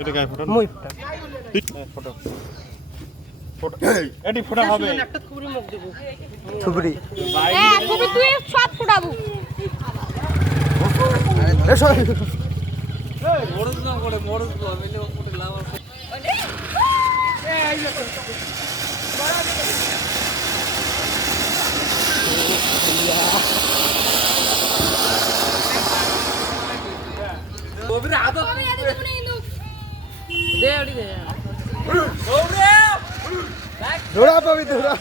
এটা গায়ে ফোটা মই ফোটা ফোটা ফোটা এডি ফোটা হবে একটা থুবড়ি মুখ দেব থুবড়ি হ্যাঁ তুমি তুই সব ফুটাবো এসো মরজ না করে মরজ তো আমি ও ফুটে লাভ আছে ওবির আদত দে ওডি দে ওরে দৌড়া পাবি দৌড়া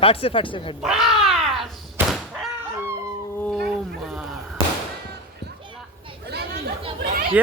ফাটছে ফাটছে ফাটছে ও মা ये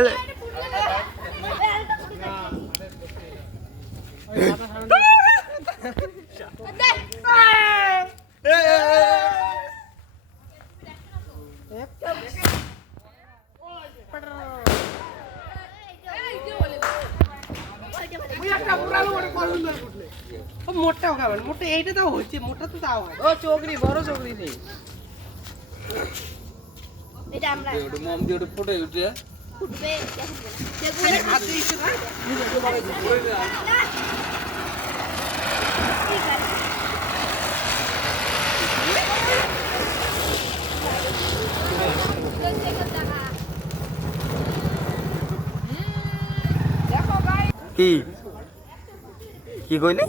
মোটা খাবেন মোটা এইটা তাও হচ্ছে মোটা তো তাও হয় ও চোগরি বড় চোগরি নেই এটা আমরা ওটা মম দিয়ে ওটা ফুটে উঠে ফুটবে খালি হাত দিয়ে ইচ্ছে না কি কইলি